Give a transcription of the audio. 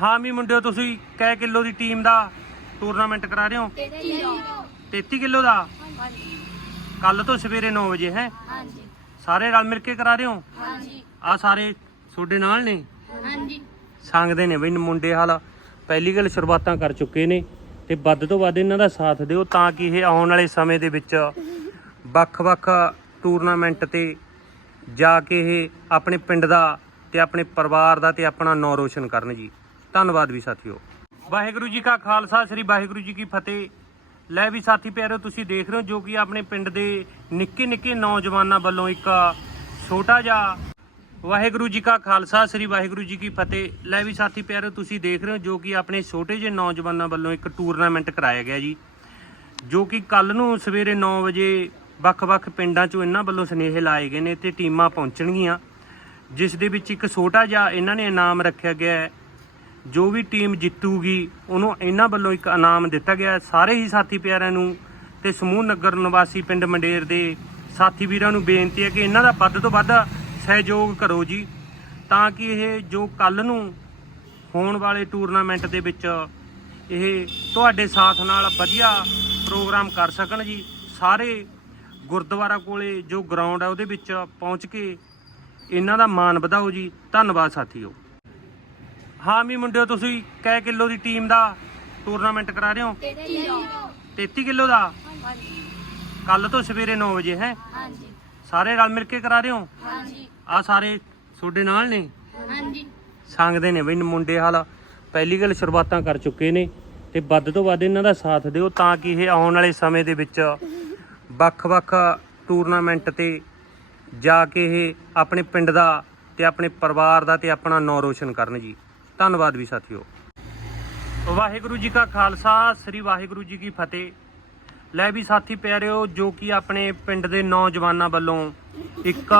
ਹਾਂ ਵੀ ਮੁੰਡਿਓ ਤੁਸੀਂ ਕੈ ਕਿਲੋ ਦੀ ਟੀਮ ਦਾ ਟੂਰਨਾਮੈਂਟ ਕਰਾ ਰਹੇ ਹੋ? 33 ਕਿਲੋ। ਦਾ? ਹਾਂਜੀ। ਕੱਲ ਤੋਂ ਸਵੇਰੇ 9 ਵਜੇ ਹੈ? ਹਾਂਜੀ। ਸਾਰੇ ਰਲ ਮਿਲ ਕੇ ਕਰਾ ਰਹੇ ਹੋ? ਹਾਂਜੀ। ਆ ਸਾਰੇ ਤੁਹਾਡੇ ਨਾਲ ਨੇ? ਹਾਂਜੀ। ਸੰਗਦੇ ਨੇ ਬਈ ਮੁੰਡੇ ਹਾਲ ਪਹਿਲੀ ਗੱਲ ਸ਼ੁਰੂਆਤਾਂ ਕਰ ਚੁੱਕੇ ਨੇ ਤੇ ਵੱਧ ਤੋਂ ਵੱਧ ਇਹਨਾਂ ਦਾ ਸਾਥ ਦਿਓ ਤਾਂ ਕਿ ਇਹ ਆਉਣ ਵਾਲੇ ਸਮੇਂ ਦੇ ਵਿੱਚ ਵੱਖ-ਵੱਖ ਟੂਰਨਾਮੈਂਟ ਤੇ ਜਾ ਕੇ ਇਹ ਆਪਣੇ ਪਿੰਡ ਦਾ ਤੇ ਆਪਣੇ ਪਰਿਵਾਰ ਦਾ ਤੇ ਆਪਣਾ ਨਾਂ ਰੋਸ਼ਨ ਕਰਨ ਜੀ। ਧੰਨਵਾਦ ਵੀ ਸਾਥੀਓ। ਵਾਹਿਗੁਰੂ ਜੀ ਕਾ ਖਾਲਸਾ, ਸ੍ਰੀ ਵਾਹਿਗੁਰੂ ਜੀ ਕੀ ਫਤਿਹ। ਲੈ ਵੀ ਸਾਥੀ ਪਿਆਰਿਓ, ਤੁਸੀਂ ਦੇਖ ਰਹੇ ਹੋ ਜੋ ਕਿ ਆਪਣੇ ਪਿੰਡ ਦੇ ਨਿੱਕੇ ਨਿੱਕੇ ਨੌਜਵਾਨਾਂ ਵੱਲੋਂ ਇੱਕ ਛੋਟਾ ਜਿਹਾ ਵਾਹਿਗੁਰੂ ਜੀ ਕਾ ਖਾਲਸਾ, ਸ੍ਰੀ ਵਾਹਿਗੁਰੂ ਜੀ ਕੀ ਫਤਿਹ। ਲੈ ਵੀ ਸਾਥੀ ਪਿਆਰਿਓ, ਤੁਸੀਂ ਦੇਖ ਰਹੇ ਹੋ ਜੋ ਕਿ ਆਪਣੇ ਛੋਟੇ ਜਿਹੇ ਨੌਜਵਾਨਾਂ ਵੱਲੋਂ ਇੱਕ ਟੂਰਨਾਮੈਂਟ ਕਰਾਇਆ ਗਿਆ ਜੀ। ਜੋ ਕਿ ਕੱਲ ਨੂੰ ਸਵੇਰੇ 9 ਵਜੇ ਵੱਖ-ਵੱਖ ਪਿੰਡਾਂ ਚੋਂ ਇਹਨਾਂ ਵੱਲੋਂ ਸੁਨੇਹੇ ਲਾਏ ਗਏ ਨੇ ਤੇ ਟੀਮਾਂ ਪਹੁੰਚਣਗੀਆਂ, ਜਿਸ ਦੇ ਵਿੱਚ ਇੱਕ ਛੋਟਾ ਜਿਹਾ ਇਹਨਾਂ ਨੇ ਇਨਾਮ ਰੱਖਿਆ ਗਿਆ ਹੈ। ਜੋ ਵੀ ਟੀਮ ਜਿੱਤੂਗੀ, ਉਹਨੂੰ ਇਹਨਾਂ ਵੱਲੋਂ ਇੱਕ ਇਨਾਮ ਦਿੱਤਾ ਗਿਆ। ਸਾਰੇ ਹੀ ਸਾਥੀ ਪਿਆਰਿਆਂ ਨੂੰ ਤੇ ਸਮੂਹ ਨਗਰ ਨਿਵਾਸੀ ਪਿੰਡ ਮੰਡੇਰ ਦੇ ਸਾਥੀ ਵੀਰਾਂ ਨੂੰ ਬੇਨਤੀ ਹੈ ਕਿ ਇਹਨਾਂ ਦਾ ਵੱਧ ਤੋਂ ਵੱਧ ਸਹਿਯੋਗ ਕਰੋ ਜੀ, ਤਾਂ ਕਿ ਇਹ ਜੋ ਕੱਲ ਨੂੰ ਹੋਣ ਵਾਲੇ ਟੂਰਨਾਮੈਂਟ ਦੇ ਵਿੱਚ ਇਹ ਤੁਹਾਡੇ ਸਾਥ ਨਾਲ ਵਧੀਆ ਪ੍ਰੋਗਰਾਮ ਕਰ ਸਕਣ ਜੀ। ਸਾਰੇ ਗੁਰਦੁਆਰਾ ਕੋਲੇ ਜੋ ਗਰਾਊਂਡ ਹੈ ਉਹਦੇ ਵਿੱਚ ਪਹੁੰਚ ਕੇ ਇਹਨਾਂ ਦਾ ਮਾਣ ਵਧਾਓ ਜੀ। ਧੰਨਵਾਦ ਸਾਥੀਓ। ਹਾਂ ਵੀ ਮੁੰਡਿਓ ਤੁਸੀਂ ਕੈ ਕਿਲੋ ਦੀ ਟੀਮ ਦਾ ਟੂਰਨਾਮੈਂਟ ਕਰਾ ਰਹੇ ਹੋ? 33 ਕਿਲੋ। ਦਾ? ਹਾਂਜੀ। ਕੱਲ ਤੋਂ ਸਵੇਰੇ 9 ਵਜੇ ਹੈ? ਹਾਂਜੀ। ਸਾਰੇ ਰਲ ਮਿਲ ਕੇ ਕਰਾ ਰਹੇ ਹੋ? ਹਾਂਜੀ। ਆ ਸਾਰੇ ਤੁਹਾਡੇ ਨਾਲ ਨੇ? ਹਾਂਜੀ। ਸੰਗਦੇ ਨੇ ਬਈ ਮੁੰਡੇ ਹਾਲ। ਪਹਿਲੀ ਗੱਲ ਸ਼ੁਰੂਆਤਾਂ ਕਰ ਚੁੱਕੇ ਨੇ ਤੇ ਵੱਧ ਤੋਂ ਵੱਧ ਇਹਨਾਂ ਦਾ ਸਾਥ ਦਿਓ ਤਾਂ ਕਿ ਇਹ ਆਉਣ ਵਾਲੇ ਸਮੇਂ ਦੇ ਵਿੱਚ ਵੱਖ-ਵੱਖ ਟੂਰਨਾਮੈਂਟ ਤੇ ਜਾ ਕੇ ਇਹ ਆਪਣੇ ਪਿੰਡ ਦਾ ਤੇ ਆਪਣੇ ਪਰਿਵਾਰ ਦਾ ਤੇ ਆਪਣਾ ਨਾਂ ਰੋਸ਼ਨ ਕਰਨ ਜੀ। ਧੰਨਵਾਦ ਵੀ ਸਾਥੀਓ। ਵਾਹਿਗੁਰੂ ਜੀ ਕਾ ਖਾਲਸਾ, ਸ੍ਰੀ ਵਾਹਿਗੁਰੂ ਜੀ ਕੀ ਫਤਿਹ। ਲੈ ਵੀ ਸਾਥੀ ਪਿਆਰਿਓ, ਜੋ ਕਿ ਆਪਣੇ ਪਿੰਡ ਦੇ ਨੌਜਵਾਨਾਂ ਵੱਲੋਂ ਇੱਕ